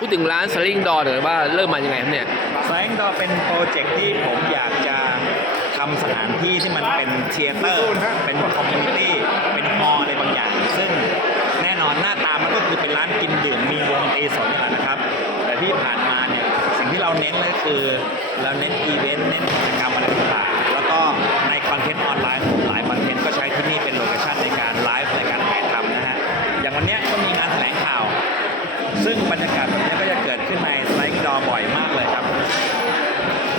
พูดถึงร้านสลิงดอหน่อยว่าเริ่มมายังไงครับเนี่ยแสงดอเป็นโปรเจกต์ที่ผมอยากจะทำสถานที่ที่มันเป็นเทเตอร์ เป็นคอมมูนิตี้ เป็นฮอลอะไรบางอย่าง ซึ่งแน่นอนหน้าตามันก็คือเป็นร้านกินดื่มมีวงดนตรีสดนี่ะนะครับ แต่ที่ผ่านมาเนี่ยสิ่งที่เราเน้นเลยคือ เราเน้นอีเวนต์เน้นกิจกรรมอะไรต่างๆแล้วก็ในคอนเทนต์ออนไลน์ผมหลายคอนเทนต์ก็ใช้ที่นี่เป็นโลเคชั่นในการไลฟ์ในการถ่ายทำนะฮะอย่างวันเนี้ยก็มีงานแถลง ซึ่งบรรยากาศแบบนี้ก็จะเกิดขึ้นในสไลด์ดอบ่อยมากเลยครับ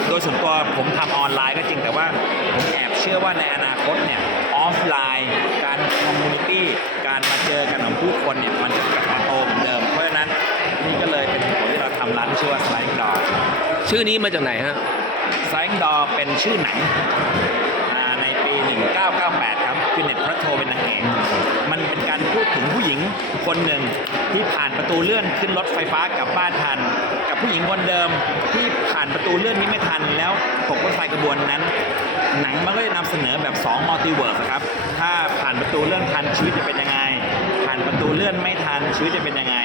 โดยส่วนตัวผมทำออนไลน์ก็จริงแต่ว่าผมแอบเชื่อว่าในอนาคตเนี่ยออฟไลน์การคอมมูนิตี้การมาเจอกันของผู้คนเนี่ยมันจะกลับมาโตเหมือนเดิม เพราะฉะนั้นนี่ก็เลยเป็นเหตุผลที่เราทำร้านที่ชื่อว่าสไลด์ดอชื่อนี้มาจากไหนฮะสไลด์ดอเป็นชื่อหนังอ่าในปี 1998 ครับคือเน็ตพระโทเป็นนางเอกมันเป็นการพูด ถึงผู้หญิงคนหนึ่งที่ผ่านประตูเลื่อนขึ้นรถไฟฟ้ากลับบ้านทัน กับผู้หญิงคนเดิมที่ผ่านประตูเลื่อนนี้ไม่ทันแล้วตกรถไฟกระบวนนั้น หนังมันก็เลยนำเสนอแบบ2มัลติเวิร์สครับถ้าผ่านประตูเลื่อนทันชีวิตจะเป็นยังไง ผ่านประตูเลื่อนไม่ทันชีวิตจะเป็นยังไง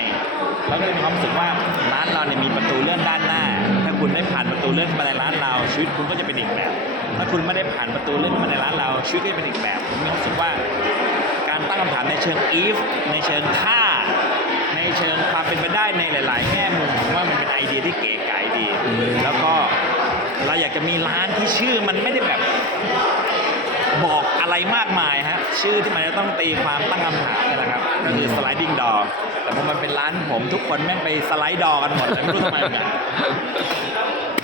แล้วก็เลยมีความรู้สึกว่าร้านเราเนี่ยมีประตูเลื่อนด้านหน้า ถ้าคุณได้ผ่านประตูเลื่อนมาในร้านเราชีวิตคุณก็จะเป็นอีกแบบ ถ้าคุณไม่ได้ผ่านประตูเลื่อนมาในร้านเราชีวิตก็จะเป็นอีกแบบผมมีความรู้สึกว่า การตั้งคำถามในเชิง if ในเชิงค่า ในเชิงความเป็นไปได้ในหลาย ๆ แง่มุมผมว่ามันเป็นไอเดียที่เก๋ไก๋ดี แล้วก็เราอยากจะมีร้านที่ชื่อมันไม่ได้แบบบอกอะไรมากมายฮะชื่อที่มันจะต้องตีความตั้งคำถามนี่แหละครับก็คือ sliding door แต่พอมันเป็นร้านผมทุกคนแม่งไปสไลด์ดอกันหมดเลยไม่รู้ทำไมเหมือนกัน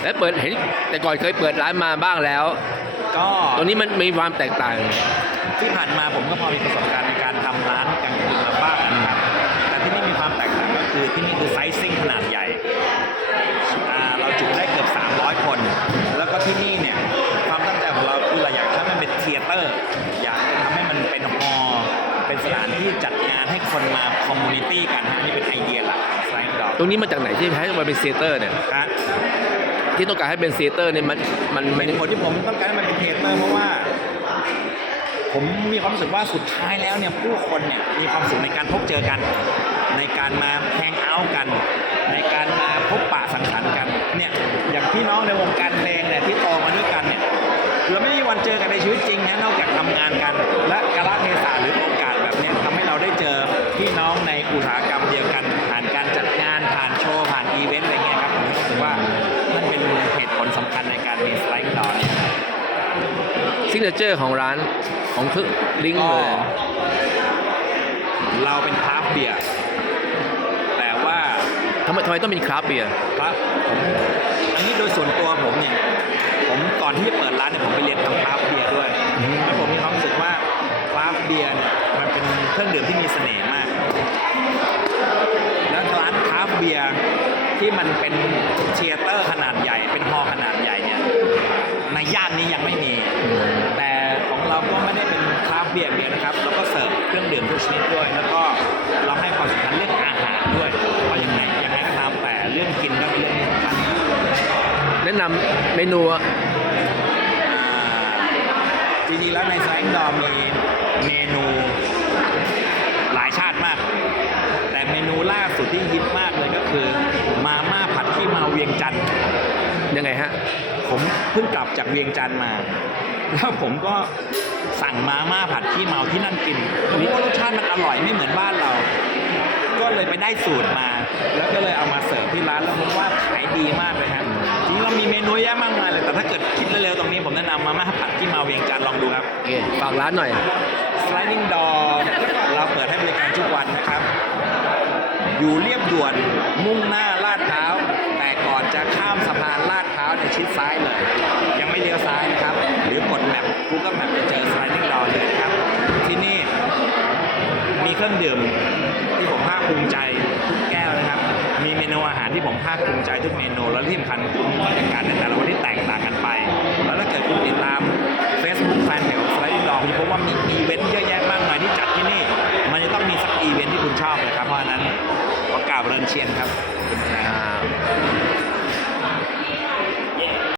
และเปิดเห็นแต่ก่อนเคยเปิดร้านมาบ้างแล้ว ก็ตรงนี้มันมีความแตกต่าง ที่ผ่านมาผมก็พอมีประสบการณ์ในการทำร้านกลางคืนมาบ้างนะครับแต่ที่นี่มีความแตกต่างก็คือที่นี่คือไซซิ่งขนาดใหญ่อ่าเราจุได้เกือบ 300 คน แล้วก็ที่นี่เนี่ยความตั้งใจของเราคือเราอยากทำให้มันเป็นเทเตอร์ อยากจะทำให้มันเป็นฮอลล์เป็นสถานที่จัดงานให้คนมาคอมมูนิตี้กันฮะนี่เป็นไอเดียหลักของไซน์ดอกตรงนี้มาจากไหนที่ให้มาเป็นเซเตอร์เนี่ยนะที่ต้องการให้เป็นเซเตอร์เนี่ยมันมันมันเหตุผลที่ผมต้องการให้มันเป็นเทเตอร์เพราะว่า ผมมีความรู้สึกว่าสุดท้ายแล้วเนี่ยผู้คนเนี่ยมีความสุขในการพบเจอกัน ในการมาแฮงเอาท์กัน ในการมาพบปะสังสรรค์กันเนี่ยอย่างพี่น้องในวงการเพลงเนี่ยที่โตมาด้วยกันเนี่ยเราไม่มีวันเจอกันในชีวิตจริงนะนอกจากทำงานกัน และกาลเทศะหรือโอกาสแบบนี้ยทำให้เราได้เจอพี่น้องในอุตสาหกรรมเดียวกัน ซิงเกิลของร้านของคือลิงก์ก็เลย เราเป็นคราฟต์เบียร์แต่ว่าทำไมทำไมต้องเป็นคราฟต์เบียร์ครับผมอันนี้โดยส่วนตัวผมเนี่ย ผมก่อนที่จะเปิดร้านเนี่ยผมไปเรียนทำคราฟต์เบียร์ด้วยแล้วผมมีความรู้สึกว่าคราฟต์เบียร์เนี่ยมันเป็นเครื่องดื่มที่มีเสน่ห์มาก แล้วร้านคราฟต์เบียร์ที่มันเป็นเชียเตอร์ขนาดใหญ่ เป็นฮอลล์ขนาดใหญ่เนี่ยในย่านนี้ยังไม่มี เบียร์อย่างเดียวนะครับเราก็เสิร์ฟเครื่องดื่มทุกชนิดด้วย แล้วก็เราให้ความสำคัญเรื่องอาหารด้วยเพราะยังไงยังไงก็ตามแต่เรื่องกินก็เป็นเรื่องที่สำคัญแนะนำเมนูอะจริงๆแล้วในแซงดอมมีเมนูหลายชาติมาก แต่เมนูล่าสุดที่ฮิตมากเลยก็คือ มาม่าผัดขี้เมาเวียงจันทร์ ยังไงฮะ ผมเพิ่งกลับจากเวียงจันทร์มา แล้วผมก็สั่งมาม่าผัดขี้เมาที่นั่นกินผมว่ารสชาติมันอร่อยไม่เหมือนบ้านเรา ก็เลยไปได้สูตรมา แล้วก็เลยเอามาเสิร์ฟที่ร้านแล้วผมว่าขายดีมากเลยครับจริงๆเรามีเมนูเยอะมากมายเลยแต่ถ้าเกิดคิดเร็วๆตรงนี้ผมแนะนำมาม่าผัดขี้เมาเวียงจันทร์ลองดูครับ โอเคฝากร้านหน่อย sliding door เราเปิดให้บริการทุกวันนะครับ อยู่เรียบด่วนมุ่งหน้าลาดพร้าว แต่ก่อนจะข้ามสะพานลาด พร้าวเนี่ยชิดซ้ายเลย ยังไม่เลี้ยวซ้ายนะครับ หรือกดแมป Google Map จะเจอ sliding door เลยครับ ที่นี่มีเครื่องดื่มที่ผมภาคภูมิใจทุกแก้วนะครับ มีเมนูอาหารที่ผมภาคภูมิใจทุกเมนู แล้วที่สำคัญคือบรรยากาศในแต่ละวันที่แตกต่างกันไป แล้วถ้าเกิดคุณติดตาม Facebook Fan ของ Sliding Door คุณจะพบว่ามีอีเวนต์เยอะแยะมาก